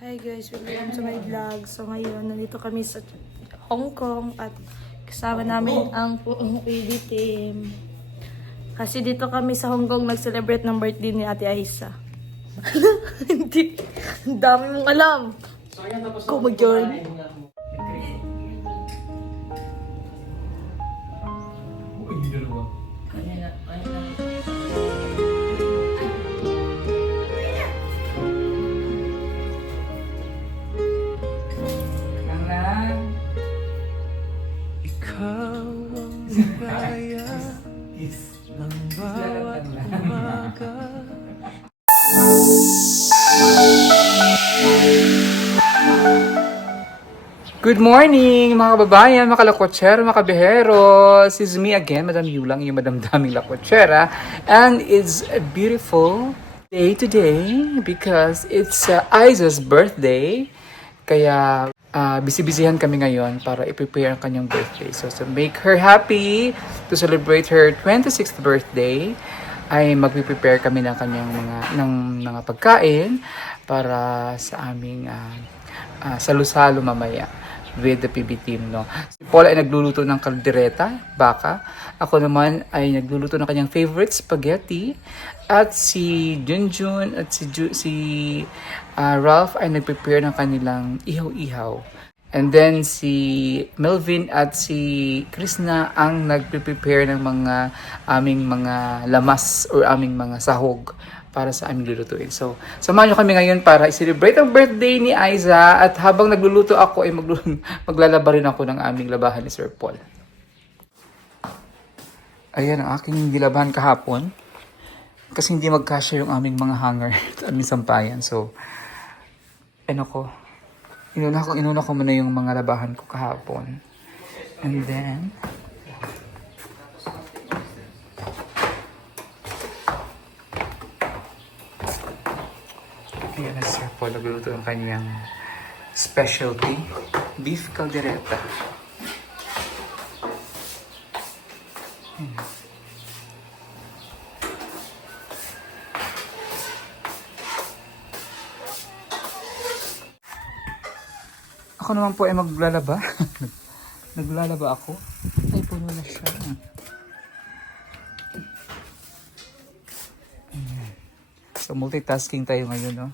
Hi guys, welcome to my vlog. So ngayon, nandito kami sa Hong Kong at kasama namin ang buong AD team. Kasi dito kami sa Hong Kong nag-celebrate ng birthday ni Ate Aisa. Hindi. Ang dami mong alam. Go mag-join. Good morning, mga kababayan, mga kalakotsera, mga kabihero. This is me again, Madam Yulang, yung Madam Daming Lakotsera. And it's a beautiful day today because it's Aiza's birthday. Kaya busy-busyhan kami ngayon para i-prepare ang kanyang birthday. So to make her happy, to celebrate her 26th birthday, ay magpiprepare kami ng kanyang mga pagkain para sa aming salo-salo mamaya with the PB team, no. Si Paul ay nagluluto ng kaldereta, baka. Ako naman ay nagluluto ng kanyang favorite spaghetti. At si Junjun at si Ralph ay nagprepare ng kanilang ihaw-ihaw. And then si Melvin at si Krishna ang nagprepare ng aming mga lamas or aming mga sahog para sa aming lulutuin. So, samahan nyo kami ngayon para i-celebrate ang birthday ni Aiza at habang nagluluto ako ay maglalaba rin ako ng aming labahan ni Sir Paul. Ayan ang aking nilabahan kahapon kasi hindi magkasya yung aming mga hanger at aming sampayan. So, inuna ko muna yung mga labahan ko kahapon. And then, ayan na Sir Paul, nagluluto ng kanyang specialty, beef caldereta. Ako naman po ay maglalaba. Naglalaba ako. Ay, puno na siya. Ayan. So, multitasking tayo ngayon, no?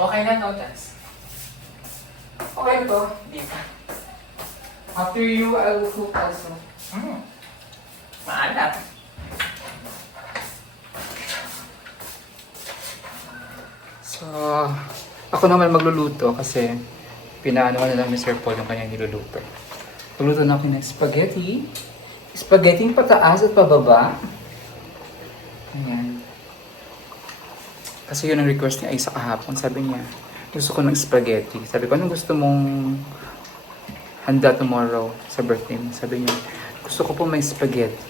Okay na, no, Tess? Okay na to? Hindi pa. After you, I will cook also. Maalat. So, ako naman magluluto kasi pinaano na lang ni Sir Paul yung kanyang niluluto. Magluluto na ako ng spaghetti. Spaghetti pataas at pababa. Ayan. Kasi yun ang request ni Aisa kahapon. Sabi niya, gusto ko ng spaghetti. Sabi ko, anong gusto mong handa tomorrow sa birthday mo? Sabi niya, gusto ko po may spaghetti.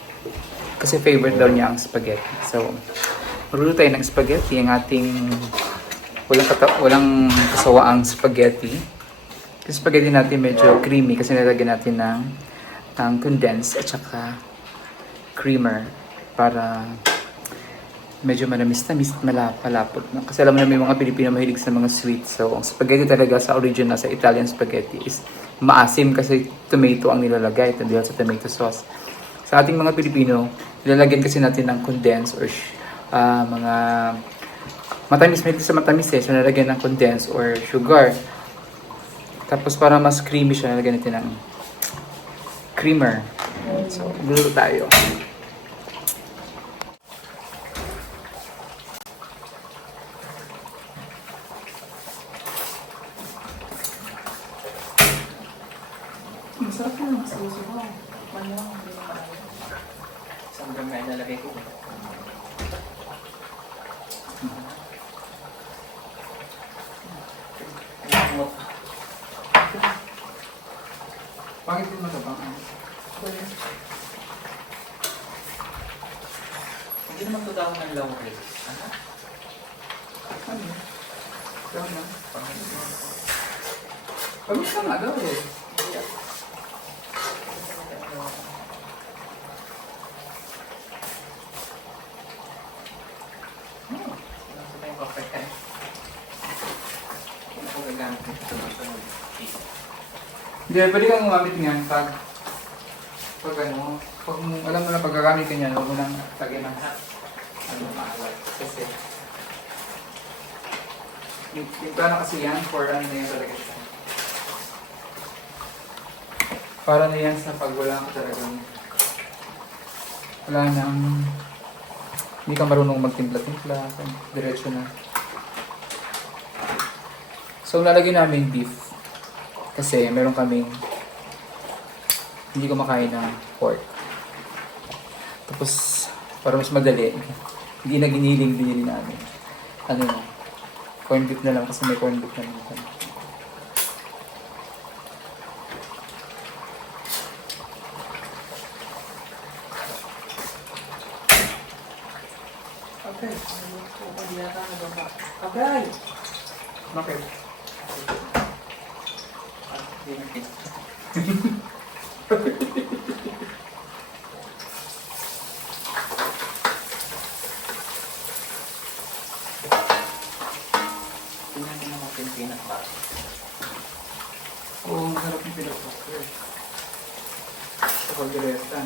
Kasi favorite daw niya ang spaghetti. So, magluluto tayo ng spaghetti. Ang ating walang kasawaang spaghetti. Yung spaghetti natin medyo creamy kasi nilagyan natin ng condensed at saka creamer para medyo manamis-tamis, malapot. No? Kasi alam mo na may mga Pilipino mahilig sa mga sweet. So, ang spaghetti talaga sa original, sa Italian spaghetti is maasim kasi tomato ang nilalagay dahil sa tomato sauce. Sa ating mga Pilipino, nilalagyan kasi natin ng condensed or mga matamis, mahilig sa matamis eh. So, nilalagyan ng condensed or sugar. Tapos para mas creamy siya, nilalagyan natin ng creamer. So, gulo tayo. Masarap na mas gusto ko. Manuang ang pinakain. Isang gamay na lagay ko. Bakit din matabang? Hindi naman to daw ng laurel. Ano? Ano? Ikaw na. Kamusta nga daw eh? Ito yung perfect eh. Kung ako gagamit nito sunod-sunod. Hindi, pwede kang gumamit niyan pag ano, pag alam mo na paggagamit ka niyan, huwag mo nang lagyan ng ano, maawat. Kasi yung plano kasi yan, for ano na yan talaga siya. Para na yan sa pag wala ka talagang wala nang hindi ka marunong magtimpla-timpla, diretso na. So, lalagyan namin beef. Kasi meron kaming hindi kumakain ng pork. Tapos, para mas madali, hindi na giniling namin. Ano na, corned beef na lang kasi may corned beef na naman. Okay. Okay. Bakit? Tingnan din natin peanut butter. Oo, masarap yung pinag-butter. Sa pag-diresta.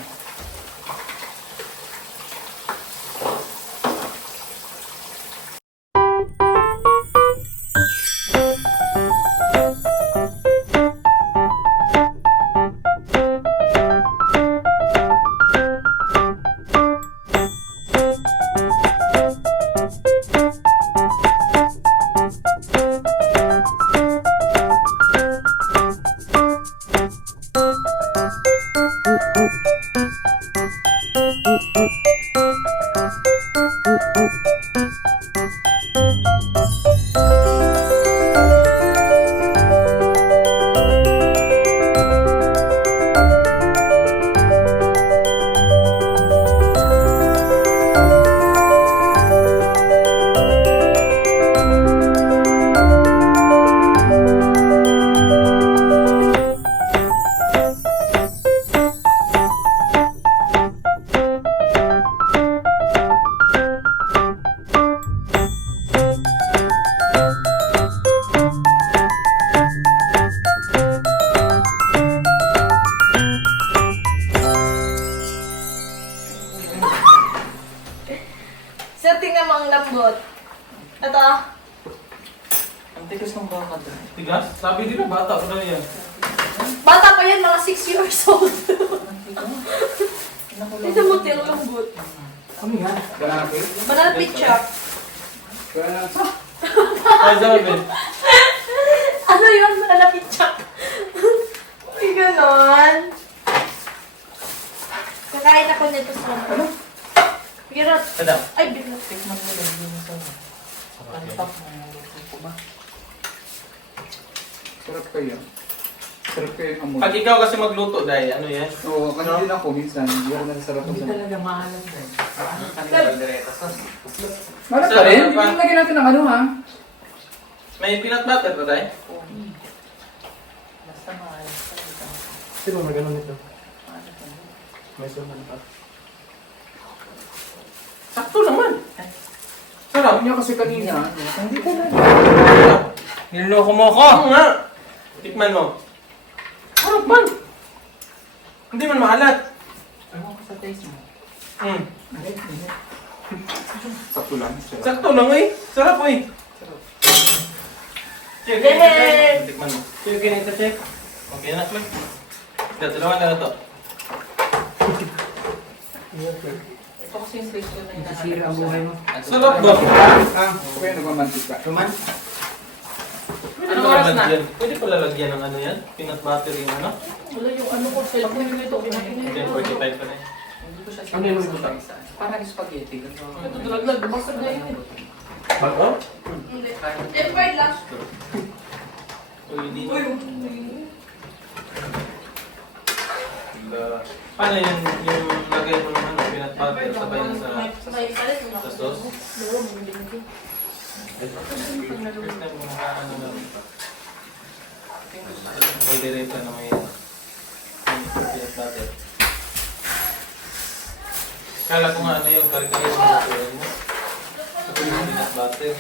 Sir, tingnan mo ang lambot. Ito. Ang tigas ng baka doon. Tigas? Sabi nila bata pa na yan. Bata pa yan, mga 6 years old. Tingnan mo, tiro lambot. Ano yan? Banana cake? Banana pizza. Banana Ay, sabi. Ano yun? Banana pizza. Uy, ganon. Kakain ako nito sa lambot. Birat. Adam, Ay, birat. tikman mo lang yun sa pantap mo. Luto ba? Sarap kayo. Sarap kayo yung amoy. Pag ikaw kasi magluto, Day, ano yan? Oo, kasi din ako minsan. Hindi ako nasasarap Hindi sa... talaga maalam din. Ano kanila direta sa Marap Sir, pa rin? ano Hindi pa? mo lagyan natin ng ano ha? May peanut butter ba, Day? Basta maayos ka dito. Sino na ganun ito? Ano ka dito? May suman pa. Sakto naman. Sarap. Sabi niya kasi kanina, hindi talaga. Niloloko mo ako. Oo nga. Tikman mo. Sarap man. Hindi man maalat. Ano ko sa taste mo? Mm. Sakto lang. Sarap. Sakto lang eh. Sarap eh. Check. Yay! Tikman mo. Check ito, check. Okay na. Ito, dalawa na to. Ito kasi yung taste ko na hinahanap ko sa... Sarap ba? Ah, kaya nagmamantik ka. Roman? Pwede Anong pa oras na? lalagyan. Pwede pa lalagyan ng ano yan? Peanut butter yung ano? Wala yung ano ko, cellphone nito. Kinain Hindi, nito. 45 pa na yan. Hindi ko siya Ano yung sinasabay butang? sa... Parang spaghetti. Ito dalaglag. Basag na yun. Bago? Hindi. Tempered lang. ano yung lagay mo ng ano, peanut butter sabay na sa sauce. First time mo nakaano na. Pwede rin na may peanut butter. Kala ko nga ano yung kare-kare yung natutunan mo. Ito yung peanut butter.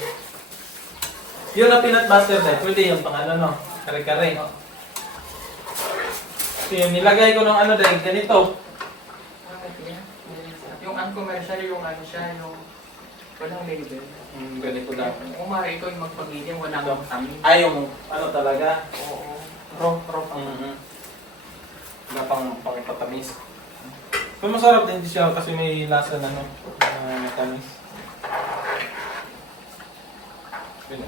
Yun na peanut butter na, pwede yung pang ano no, kare-kare. So yun, nilagay ko ng ano dahil ganito. Yung uncommercial, yung ano siya, yung walang label. Ganito lang. Kung maaari ikaw yung magpamilya, walang tamis. Ay, yung ano talaga. Oo. Raw ang Wala pang patamis. Pero masarap din siya kasi may lasa na no, matamis. Yun.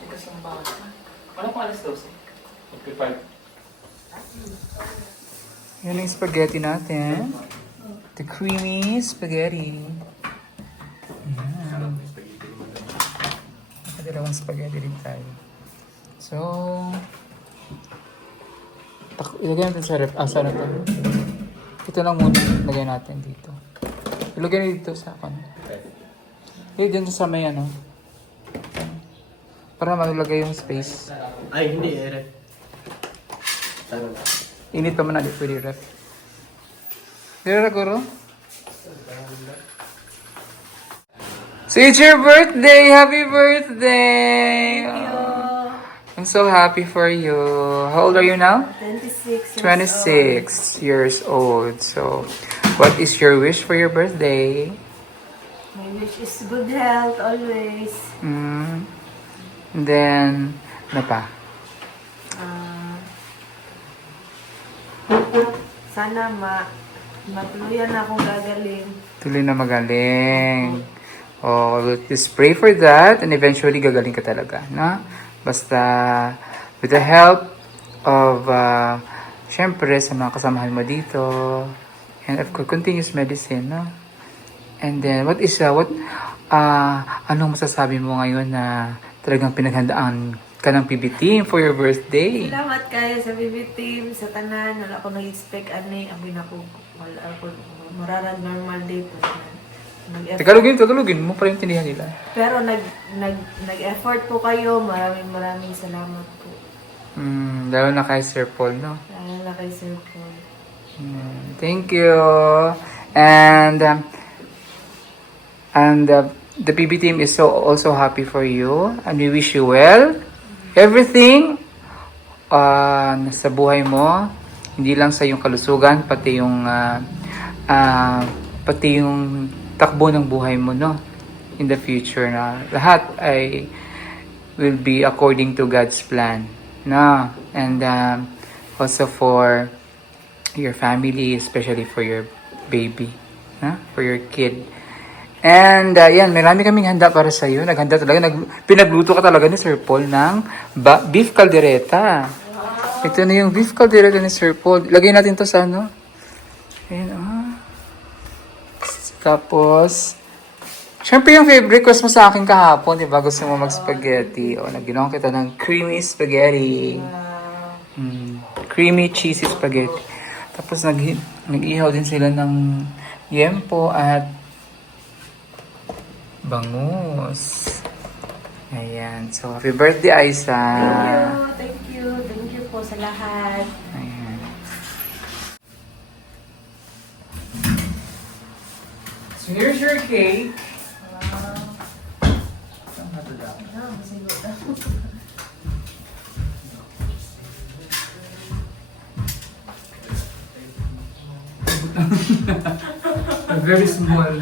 Tigas yung bawat. Wala pang alas 12. 55. Yan yung spaghetti natin. The creamy spaghetti. Ayan. Nakadalawang spaghetti din tayo. So, ilagay natin sa ref. Saan na to? Ito lang muna. Ilagay natin dito. Ilagay na dito sa akin. Ilagay dito sa may ano. Para malagay yung space. Ay, hindi eh. Init pa man na, di pwede ref. Dira Guru? So it's your birthday! Happy birthday! Oh, I'm so happy for you. How old are you now? 26 years old. So, what is your wish for your birthday? My wish is good health always. Mm. And then, ano pa? Sana matuluyan na akong gagaling. Tuloy na magaling. Oh, we'll just pray for that and eventually gagaling ka talaga, no? Basta with the help of syempre sa mga kasamahan mo dito and of course continuous medicine, no? And then anong masasabi mo ngayon na talagang pinaghandaan ka ng PB Team for your birthday? Salamat kayo sa BB Team, sa tanan. Wala ako nag-expect ani. Abi na ko, wala ako, mararag normal day po. Tagalogin mo para yung tinihan nila. Pero nag-effort po kayo. Maraming salamat po. Lalo na kay Sir Paul, no? Lalo na kay Sir Paul. Thank you. And the PB Team is also happy for you and we wish you well. Everything sa buhay mo, hindi lang sa iyong kalusugan, pati yung takbo ng buhay mo, no? In the future na lahat ay will be according to God's plan, no? And also for your family, especially for your baby, no? For your kid. And yan, marami kaming handa para sa iyo. Naghanda talaga, pinagluto ka talaga ni Sir Paul ng beef caldereta. Wow. Ito na yung beef caldereta ni Sir Paul. Lagay natin to sa ano. Ayan, Tapos, syempre yung request mo sa akin kahapon, di ba? Gusto mo mag-spaghetti. O, naginawa kita ng creamy spaghetti. Creamy cheesy spaghetti. Tapos, nag-ihaw din sila ng yempo at bangus. Ayan. So, happy birthday, Aiza. Thank you po sa lahat. Ayan. So, here's your cake. Very small.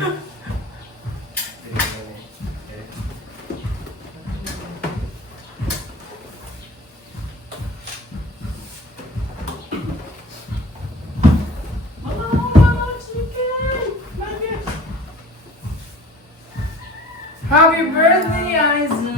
Happy birthday, Aiza!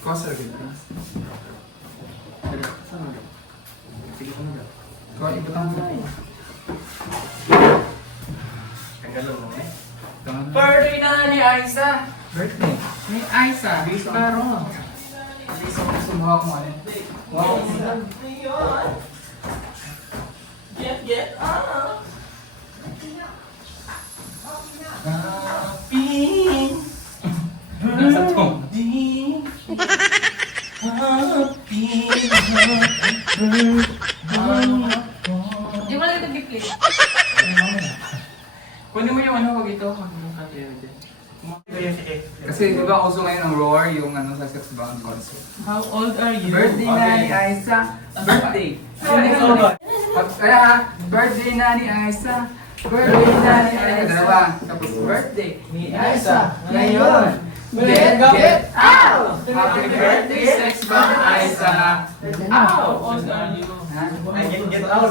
Costa rin ka? Kau ibutang mo. Ang gano'n mo eh. Birthday na ni Aiza! Birthday? Ni Aiza, Baro. Bisa ko sumuha ko ano. Wow. Get up. Happy Nasa to. Di ba lang ito bigli? Kunin mo yung ano, wag ito. Kasi di ba uso ngayon ang roar, yung ano sa sex bound concert. How old are you? Birthday na ni Aiza. Birthday. Kaya, birthday na ni Aiza. Birthday na ni Aiza. Dalawa. Tapos birthday ni Aiza. Ngayon. Get out! Happy birthday, sex bomb Aiza. How old are you? Ha? Get out.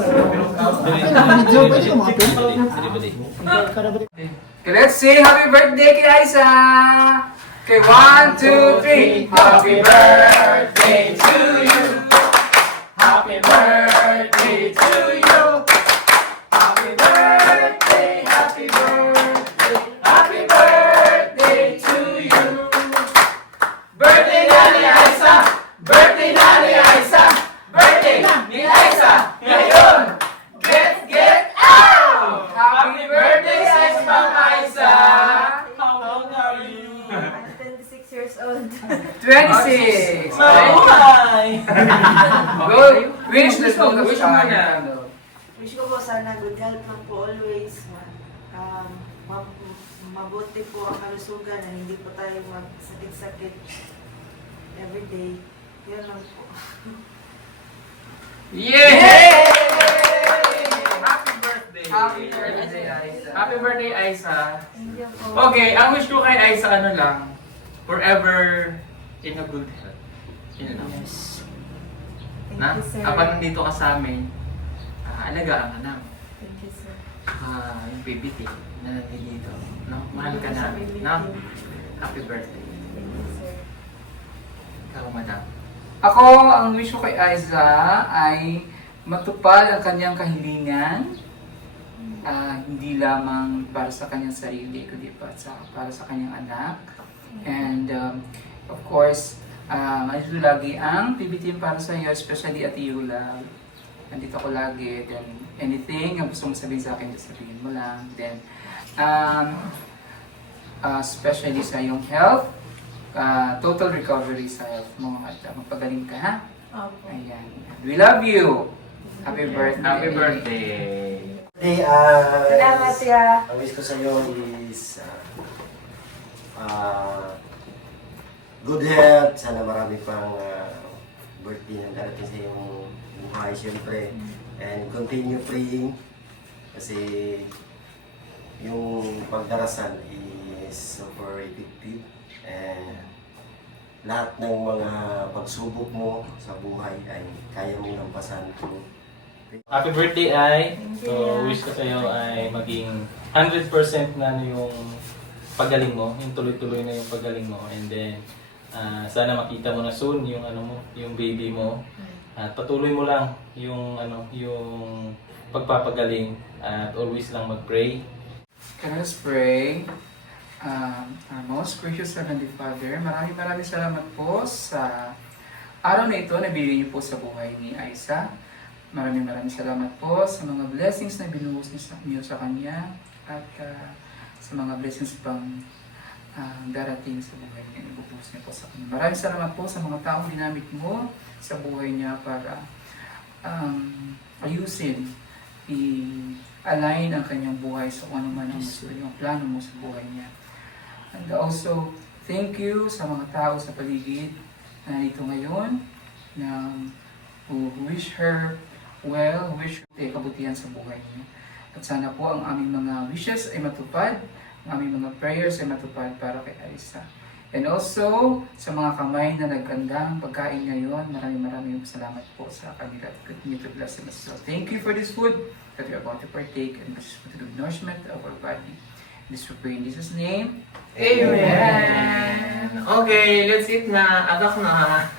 Okay, let's say happy birthday kay Aiza. Okay, 1, 2, 3. Happy birthday to you. Happy birthday to you. Happy birthday, happy birthday, happy birthday to you. Birthday na ni Aiza. Birthday na ni Aiza. Birthday ni Aiza. Ngayon, get out! Happy birthday, sex bomb Aiza. How old are you? 26 years old. 26! Mabuhay! Go! Wish the phone of Wish mo time. na. Wish ko po sana good health lang po always. Mabuti po ang kalusugan na hindi po tayo magsakit-sakit everyday. Yun lang po. Yay! Happy birthday! Happy birthday, Aiza. Happy birthday, Aiza. Thank you po. Okay, ang wish ko kay Aiza ano lang, forever in a good health. Yun lang. Thank Na? you, sir. Kapag nandito ka sa amin, alagaan ka na. Thank you, sir. Yung PBT na nandito. No? Mahal ka na. No? Happy birthday. Thank you, sir. Ikaw, madam. Ako, ang wish ko kay Aiza ay matupad ang kanyang kahilingan. Hindi lamang para sa kanyang sarili, kundi para sa kanyang anak. And of course, andito lagi ang PBT para sa iyo, especially at Yula. Nandito ko lagi. Then anything ang gusto mo sabihin sa akin, just sabihin mo lang. Then especially sa iyong health, total recovery sa health mo at magpagaling ka, ha? Opo. Ayan. We love you! Happy birthday! Happy birthday! Hey, Salamat, siya. ang wish ko sa iyo is good health. Sana marami pang birthday na darating sa iyong buhay, syempre. And continue praying kasi yung pagdarasal is super effective. And lahat ng mga pagsubok mo sa buhay ay kaya mong lampasan to. Happy birthday, Ay! Thank So, you. wish ko sa'yo ay maging 100% na yung pagaling mo, yung tuloy-tuloy na yung pagaling mo. And then, sana makita mo na soon yung ano mo, yung baby mo. At patuloy mo lang yung yung pagpapagaling at always lang mag-pray. Can I pray? Our most gracious Heavenly Father, maraming salamat po sa araw na ito na binigay niyo po sa buhay ni Aiza. Maraming salamat po sa mga blessings na binuhos niyo sa kanya at sa mga blessings pang darating sa buhay niya. Ibubuhos niyo po sa kanya. Maraming salamat po sa mga taong ginamit mo sa buhay niya para ayusin, i-align ang kanyang buhay sa kung ano man ang gusto yung plano mo sa buhay niya. And also, thank you sa mga tao sa paligid na nandito ngayon na who wish her well, wish her kabutihan sa buhay niya. At sana po ang aming mga wishes ay matupad, ang aming mga prayers ay matupad para kay Aiza. And also, sa mga kamay na nagkandang pagkain ngayon, maraming salamat po sa kanila at continue to bless them as well. Thank you for this food that we are about to partake and this is for the good nourishment of our body. This we pray in Jesus' name. Amen! Okay, let's eat na. Agak na.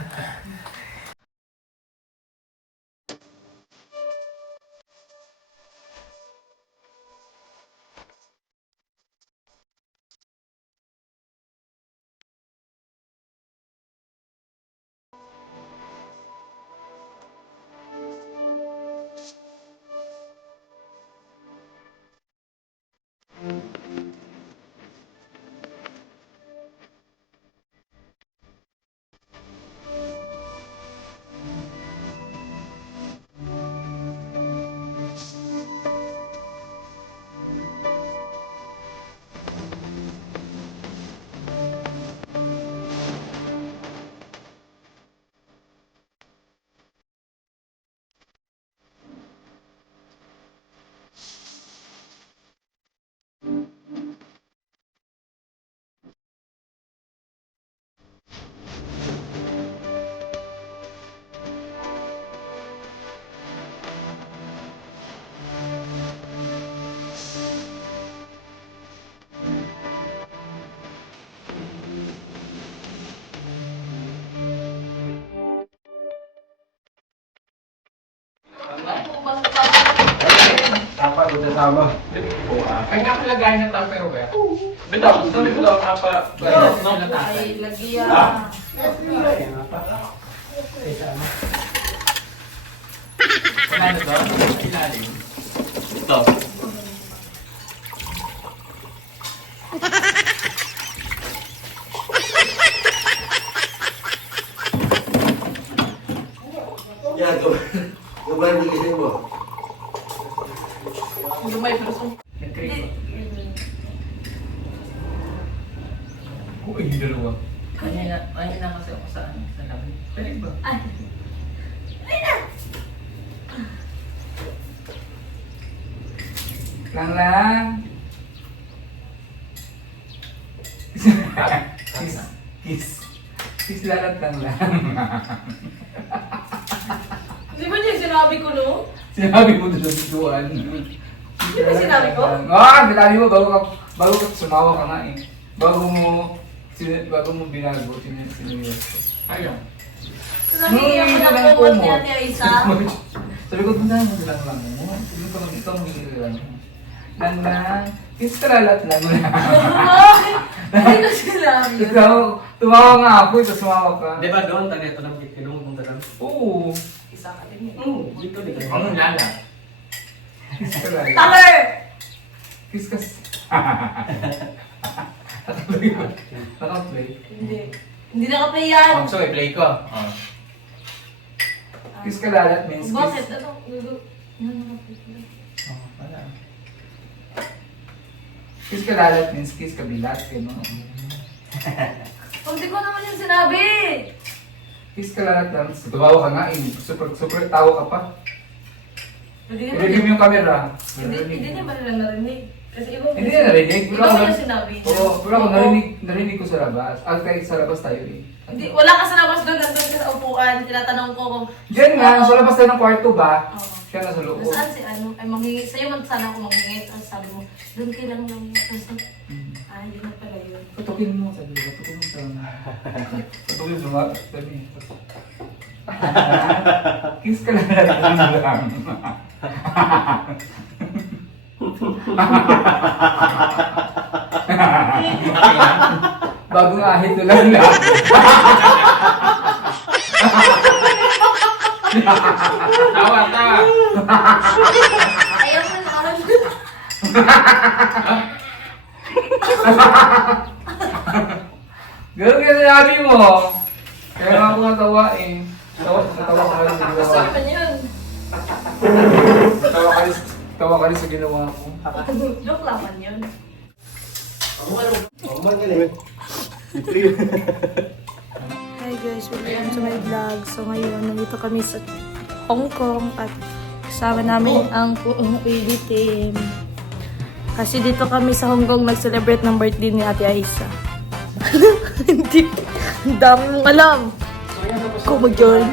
Dapat ko kasama. Ay, nakalagay ng Tupperware. Bitaw, sabi ko daw apa. Ay, lagi ah. Ano ba? Ilalim. Ito. Yeah, gawin mo kasi mo. Lumay pero Uy, hindi dalawa. Ayun na kasi ako sa laban. Pwede ba? Lang. Kiss lalat lang. Di ba niya sinabi ko, no? Sinabi mo doon sa bituan. Di ba sinabi ko? Sinabi mo bago ka sumawa ka nga eh. Bago mo binago, siniyos ko. Ayaw. Nahihiyak ko na po niya ni Aisa. Sabi ko, doon lang mo. Sabi ko, ikaw mo lang mo. Lang. Kiss ka lalat lang. Ay, ko sinabi. Ikaw, tumawa nga ako, ito sumawa ka. Di ba doon, taga ito lang kikinong kung tagang? Oo. Isa ka din yun. Oo, dito dito. Ang lala. Kiss ka lalat. Tamer! Kiss ka. Naka-play. Hindi. Hindi naka-play yan. So, i-play ko. Kiss ka lalat means kiss. Bakit? Ano? Ano naka-play? Oh, wala. Kiss ka lalat means kiss ka bilat. Hindi ko naman yung sinabi. Kiss ka lalat lang. Tumawa ka nga eh. Super tawa ka pa. Hindi I-review mo yung camera. Hindi niya ba nila narinig? Kasi iba Hindi na narinig. Iba mo yung sinabi. Oo, pero ako narinig ko sa labas. Kahit sa labas tayo eh. Hindi, wala ka sa labas doon, nandun ka sa upuan. Tinatanong ko kung... Diyan nga, sa labas tayo ng kwarto ba? Oo. Siya nasa loob. Nasaan si ano? Ay, manghingi. Sa'yo man sana ako manghingi. Tapos sabi mo, doon ka lang lang. Tapos, ay, yun na pala yun. Tutukin mo, sabi ko. Tutukin mo sa mga. Tutukin mo sa mga. Sabi. Kiss ka lang. Bagong ahit na lang. Tawa. Ayaw mo naman. Ganun kaya sinabi mo. Kaya nga ako natawa eh. Tawa ka rin sa Gusto ginawa. naman yun. Tawa ka rin sa ginawa ko. Joke laman yun. Hi guys, welcome to my vlog. So ngayon, nandito kami sa Hong Kong at kasama namin ang buong PB team. Kasi dito kami sa Hong Kong nag-celebrate ng birthday ni Ate Aisa. Hindi, ang dami mong alam. Kung mag-join.